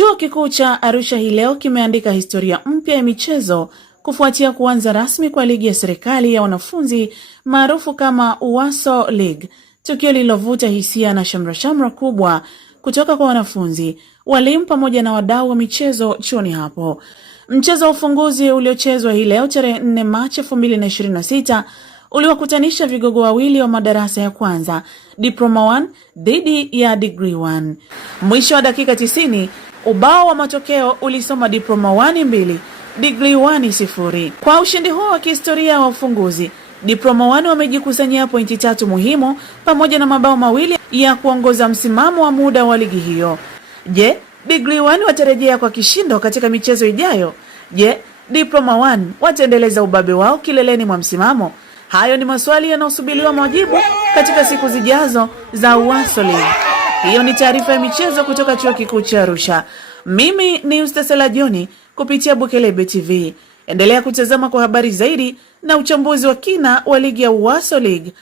Chuo Kikuu cha Arusha hii leo kimeandika historia mpya ya michezo kufuatia kuanza rasmi kwa ligi ya serikali ya wanafunzi maarufu kama UWASO League, tukio lililovuta hisia na shamra kubwa kutoka kwa wanafunzi, walimu pamoja na wadau wa michezo chuoni hapo. Mchezo wa ufunguzi uliochezwa hii leo tarehe 4 Machi 2026 uliwakutanisha vigogo wawili wa madarasa ya kwanza, Diploma 1 dhidi ya Degree 1. Mwisho wa dakika 90, ubao wa matokeo ulisoma Diploma 1 2, Degree 1 0. Kwa ushindi huo wa kihistoria wa ufunguzi, Diploma 1 wamejikusanyia pointi 3 muhimu pamoja na mabao mawili ya kuongoza msimamo wa muda wa ligi hiyo. Je, Degree 1 watarejea kwa kishindo katika michezo ijayo? Je, Diploma 1 wataendeleza ubabe wao kileleni mwa msimamo? Hayo ni maswali yanayosubiriwa majibu katika siku zijazo za UWASO League. Hiyo ni taarifa ya michezo kutoka Chuo Kikuu cha Arusha. Mimi ni Ustasela Joni kupitia Bukelebe TV. Endelea kutazama kwa habari zaidi na uchambuzi wa kina wa ligi ya UWASO League.